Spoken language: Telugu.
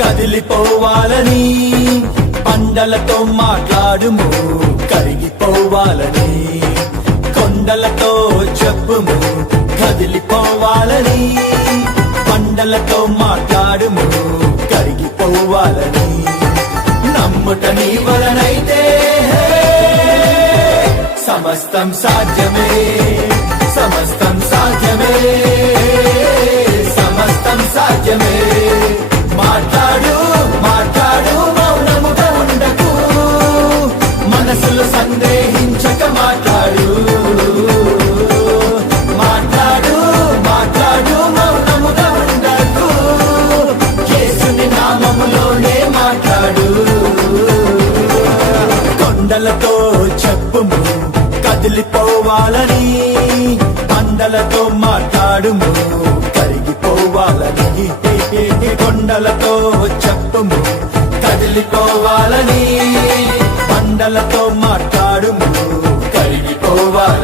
కదిలిపోవాలని పండలతో మాట్లాడుము కరిగిపోవాలని కొండలతో చెప్పుము కదిలిపోవాలని పండలతో మాట్లాడుము కరిగిపోవాలని నమ్ముట నీ వలనైతే సమస్తం సాధ్యమే సమస్తం సాధ్యమే సమస్తం సాధ్యమే మాట్లాడు మాట్లాడు మౌనముగా ఉండకు మనసులో సందేహించక మాట్లాడు మాట్లాడు మాట్లాడు మౌనముగా ఉండకు యేసుని నామములోనే మాట్లాడు కొండలతో చెప్పుము కదిలిపోవాలని పండలతో మాట్లాడుము కరిగిపోవాలని కొండలతో చెప్పుము కదిలిపోవాలని పండలతో మాట్లాడుము కరిగిపోవాలి